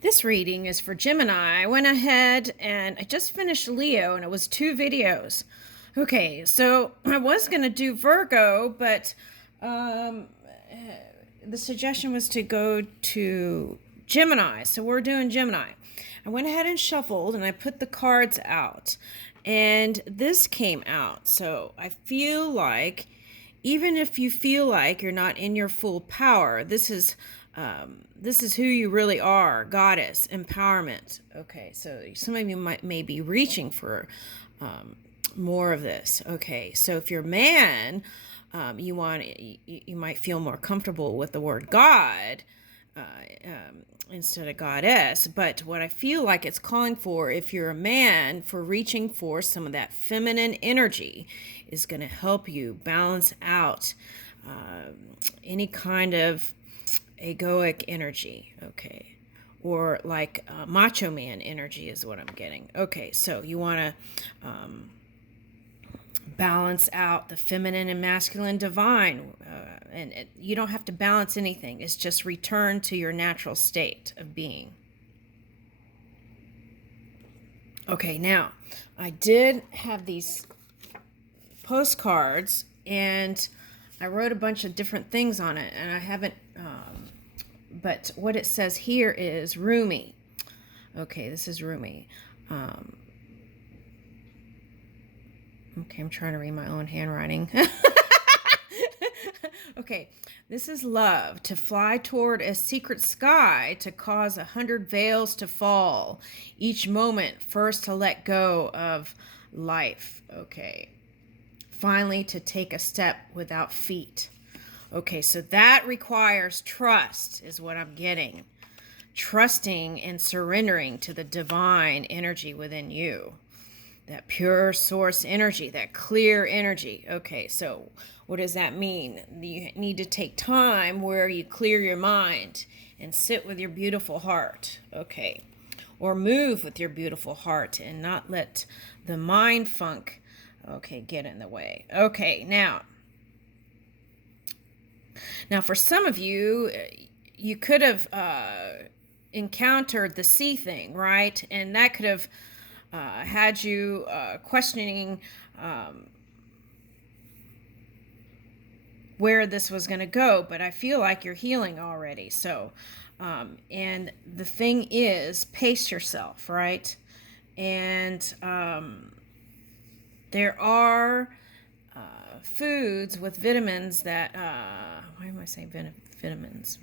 This reading is for Gemini. I went ahead and I just finished Leo, and it was 2 videos. Okay, so I was going to do Virgo, but um, the suggestion was to go to Gemini. So we're doing Gemini. I went ahead and shuffled and I put the cards out, and this came out. So I feel like even if you feel like you're not in your full power, this is who you really are, goddess, empowerment. Okay, so some of you may be reaching for more of this. Okay, so if you're a man, you might feel more comfortable with the word God instead of goddess. But what I feel like it's calling for, if you're a man, for reaching for some of that feminine energy, is going to help you balance out any kind of egoic energy. Okay, or like macho man energy is what I'm getting. Okay, so you want to balance out the feminine and masculine divine, and you don't have to balance anything. It's just return to your natural state of being. Okay, now I did have these postcards and I wrote a bunch of different things on it, and I haven't but what it says here is roomy. Okay, this is roomy. Okay, I'm trying to read my own handwriting. Okay, this is love, to fly toward a secret sky, to cause 100 veils to fall, each moment first to let go of life. Okay, finally to take a step without feet. Okay, so that requires trust, is what I'm getting. Trusting and surrendering to the divine energy within you. That pure source energy, that clear energy. Okay, so what does that mean? You need to take time where you clear your mind and sit with your beautiful heart. Okay, or move with your beautiful heart and not let the mind funk, okay, get in the way. Okay, now for some of you, you could have encountered the sea thing, right? And that could have had you questioning where this was going to go. But I feel like you're healing already. So, and the thing is, pace yourself, right? And there are foods with vitamins that why am I saying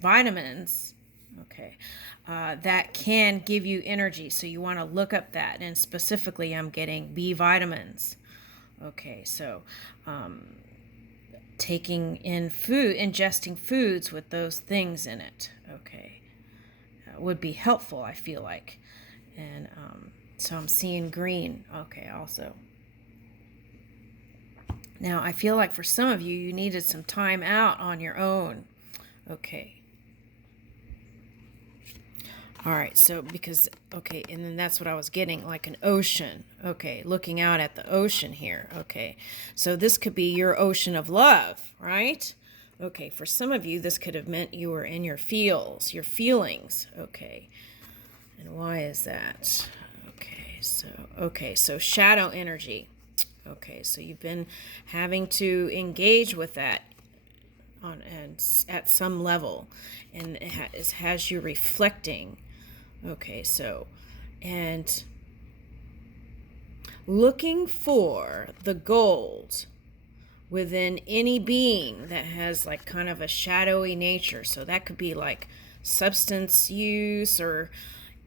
vitamins, okay, that can give you energy, so you want to look up that. And specifically I'm getting B vitamins. Okay, so taking in food, ingesting foods with those things in it, okay, would be helpful, I feel like. And so I'm seeing green, okay, also. Now, I feel like for some of you, you needed some time out on your own. Okay. All right, so because, okay, and then that's what I was getting, like an ocean. Okay, looking out at the ocean here. Okay, so this could be your ocean of love, right? Okay, for some of you, this could have meant you were in your feelings. Okay, and why is that? Okay, so shadow energy. Okay, so you've been having to engage with that at some level, and it has you reflecting. Okay, so, and looking for the gold within any being that has like kind of a shadowy nature. So that could be like substance use or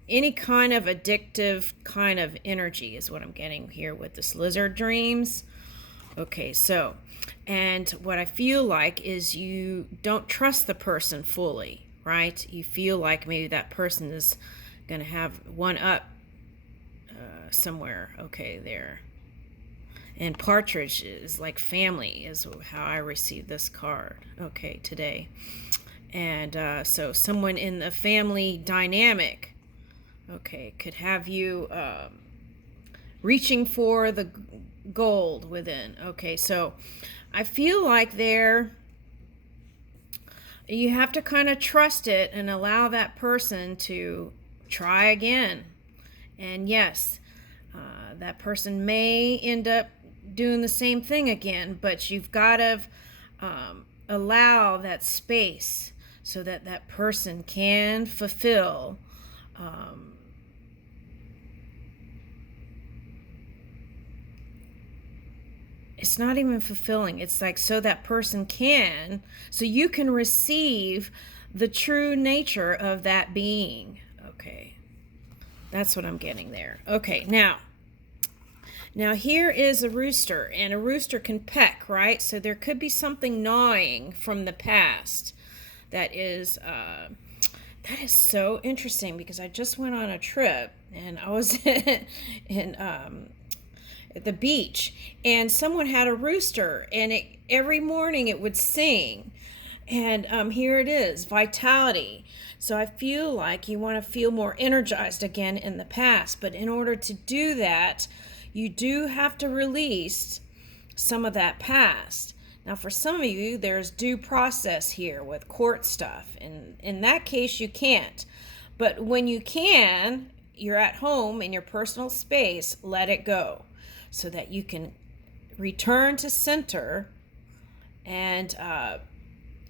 any kind of addictive kind of energy is what I'm getting here with this lizard dreams. Okay, so, and what I feel like is you don't trust the person fully, right? You feel like maybe that person is going to have one up somewhere. Okay, there. And partridge is like family, is how I received this card, okay, today. And so someone in the family dynamic, okay, could have you reaching for the gold within. Okay, so I feel like you have to kind of trust it and allow that person to try again. And yes, that person may end up doing the same thing again, but you've got to allow that space so that that person can fulfill it's not even fulfilling. It's like so that person can, so you can receive the true nature of that being. Okay. That's what I'm getting there. Okay, now here is a rooster, and a rooster can peck, right? So there could be something gnawing from the past that is so interesting, because I just went on a trip and I was at the beach, and someone had a rooster, and every morning it would sing. And here it is, vitality. So I feel like you want to feel more energized again in the past. But in order to do that, you do have to release some of that past. Now, for some of you, there's due process here with court stuff. And in that case, you can't. But when you can, you're at home in your personal space, let it go so that you can return to center and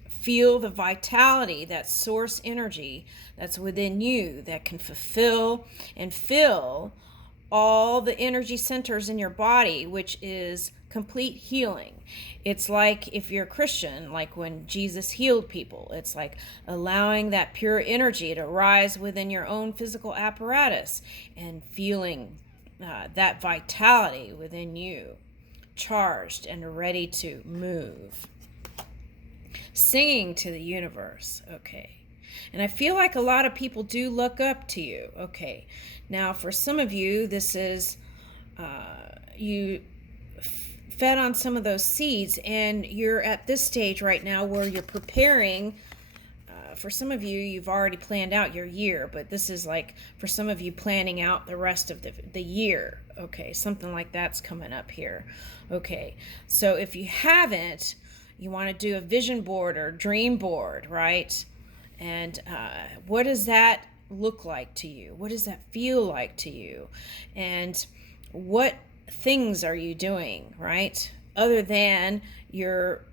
feel the vitality, that source energy that's within you that can fulfill and fill all the energy centers in your body, which is complete healing. It's like, if you're a Christian, like when Jesus healed people, it's like allowing that pure energy to rise within your own physical apparatus and feeling that vitality within you, charged and ready to move. Singing to the universe. Okay. And I feel like a lot of people do look up to you. Okay. Now, for some of you, this is you fed on some of those seeds, and you're at this stage right now where you're preparing. For some of you, you've already planned out your year, but this is like, for some of you, planning out the rest of the year. Okay, something like that's coming up here. Okay, so if you haven't, you want to do a vision board or dream board, right? And what does that look like to you? What does that feel like to you? And what things are you doing, right? Other than your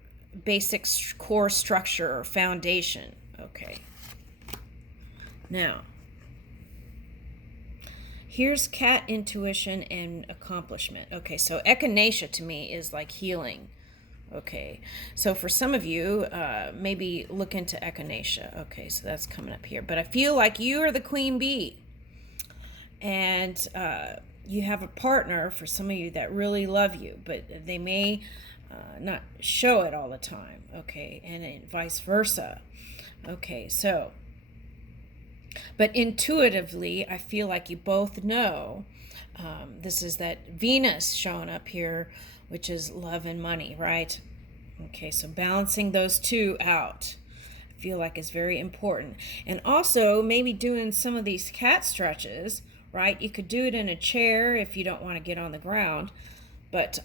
basic core structure or foundation. Okay. Now, here's cat intuition and accomplishment. Okay, so echinacea to me is like healing. Okay, so for some of you, maybe look into echinacea. Okay, so that's coming up here. But I feel like you are the queen bee. And you have a partner, for some of you, that really love you, but they may not show it all the time. Okay, and vice versa. Okay, so, but intuitively, I feel like you both know, this is that Venus showing up here, which is love and money, right? Okay, so balancing those two out, I feel like is very important. And also, maybe doing some of these cat stretches, right? You could do it in a chair if you don't want to get on the ground, but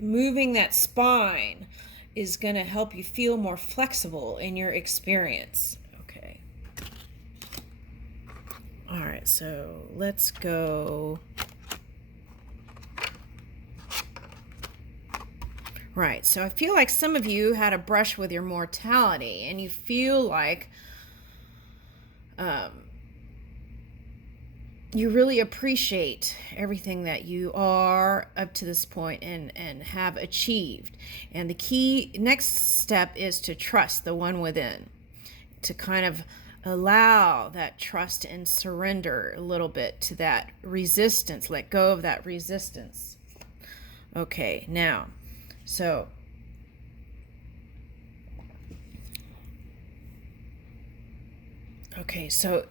moving that spine is going to help you feel more flexible in your experience. Okay. All right, so let's go. Right, so I feel like some of you had a brush with your mortality, and you feel like you really appreciate everything that you are up to this point and have achieved. And the key next step is to trust the one within, to kind of allow that trust and surrender a little bit to that resistance, let go of that resistance. Okay, now, so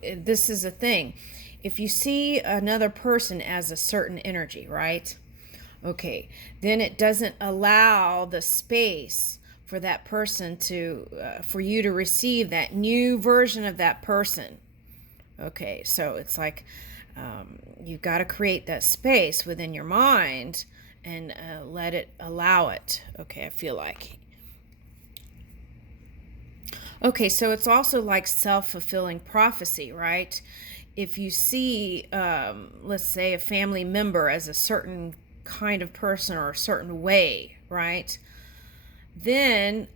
this is a thing. If you see another person as a certain energy, right? Okay, then it doesn't allow the space for that person to, for you to receive that new version of that person. Okay, so it's like you've got to create that space within your mind and allow it. Okay, I feel like. Okay, so it's also like self-fulfilling prophecy, right? if you see, let's say, a family member as a certain kind of person or a certain way, right? Then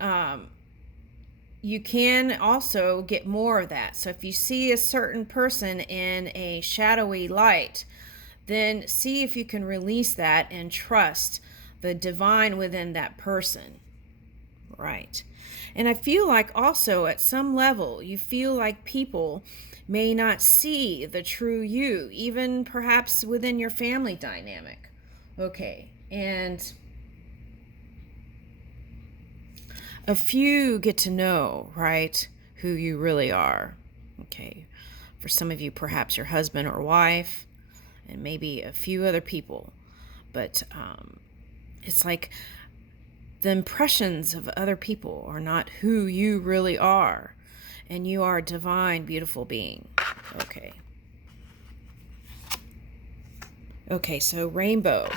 you can also get more of that. So if you see a certain person in a shadowy light, then see if you can release that and trust the divine within that person, right? And I feel like also at some level, you feel like people may not see the true you, even perhaps within your family dynamic. Okay, and a few get to know, right, who you really are. Okay, for some of you, perhaps your husband or wife, and maybe a few other people. But it's like the impressions of other people are not who you really are. And you are a divine, beautiful being. Okay. Okay, so rainbow.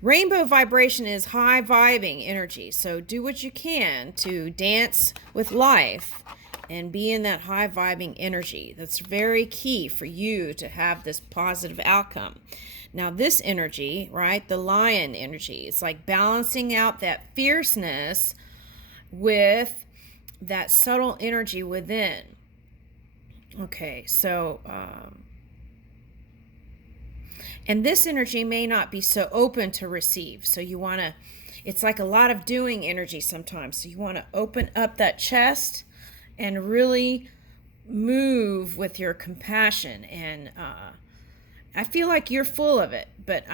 Rainbow vibration is high vibing energy. So do what you can to dance with life and be in that high vibing energy. That's very key for you to have this positive outcome. Now this energy, right, the lion energy, it's like balancing out that fierceness with that subtle energy within. Okay, so and this energy may not be so open to receive. So you want to, it's like a lot of doing energy sometimes. So you want to open up that chest and really move with your compassion. And I feel like you're full of it, but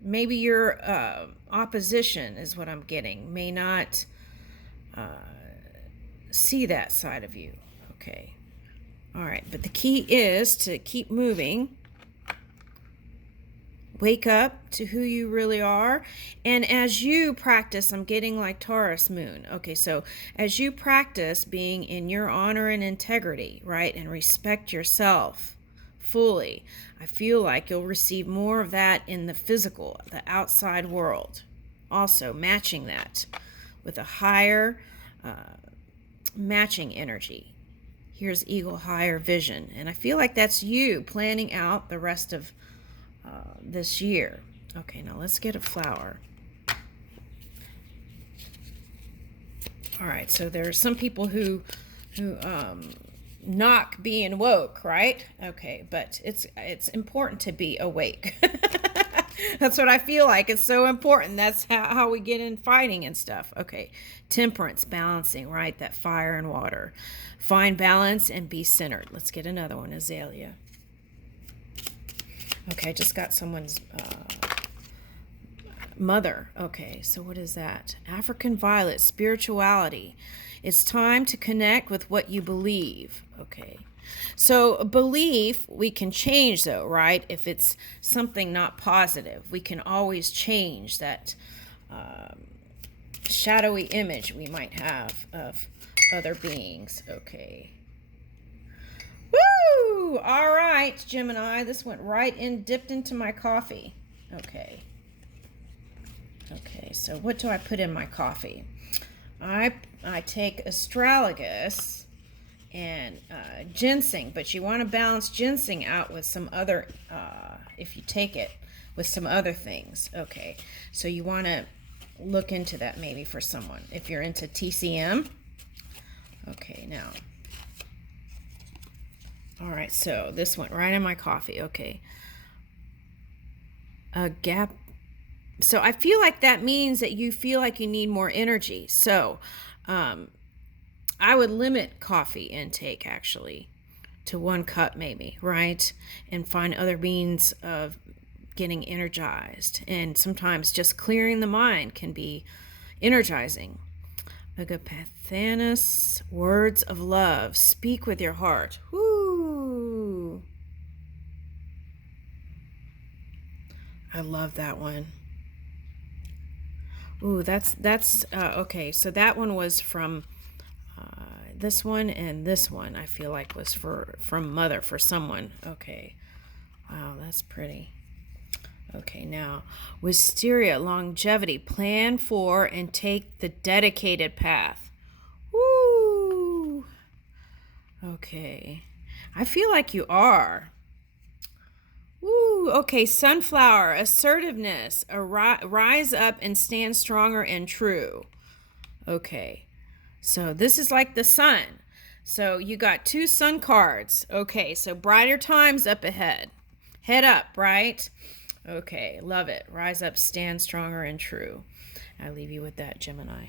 maybe your opposition is what I'm getting, may not see that side of you. Okay. All right. But the key is to keep moving. Wake up to who you really are. And as you practice, I'm getting like Taurus moon. Okay, so as you practice being in your honor and integrity, right, and respect yourself fully, I feel like you'll receive more of that in the physical, the outside world. Also matching that with a higher matching energy. Here's eagle higher vision. And I feel like that's you planning out the rest of this year. Okay, now let's get a flower. All right, so there are some people who knock being woke, right? Okay, but it's important to be awake. That's what I feel like. It's so important. That's how we get in fighting and stuff. Okay, temperance, balancing, right? That fire and water. Find balance and be centered. Let's get another one, azalea. Okay, I just got someone's mother. Okay, so what is that? African violet, spirituality. It's time to connect with what you believe. Okay, so belief we can change though, right? If it's something not positive, we can always change that shadowy image we might have of other beings. Okay. Woo! All right, Gemini. This went right in, dipped into my coffee. Okay. Okay, so what do I put in my coffee? I take astragalus and ginseng, but you want to balance ginseng out with some other, if you take it, with some other things. Okay, so you want to look into that maybe for someone, if you're into TCM. Okay, now. All right, so this went right in my coffee. Okay. A gap. So I feel like that means that you feel like you need more energy. So I would limit coffee intake actually to 1 cup maybe, right? And find other means of getting energized. And sometimes just clearing the mind can be energizing. Agapathanus, words of love. Speak with your heart. Woo! I love that one. Ooh, that's okay. So that one was from this one, and this one I feel like was from mother for someone. Okay. Wow, that's pretty. Okay, now, wisteria, longevity, plan for and take the dedicated path. Woo! Okay. I feel like you are. Ooh, okay, sunflower, assertiveness, rise up and stand stronger and true. Okay, so this is like the sun. So you got two sun cards. Okay, so brighter times up ahead. Head up, right? Okay, love it. Rise up, stand stronger and true. I leave you with that, Gemini.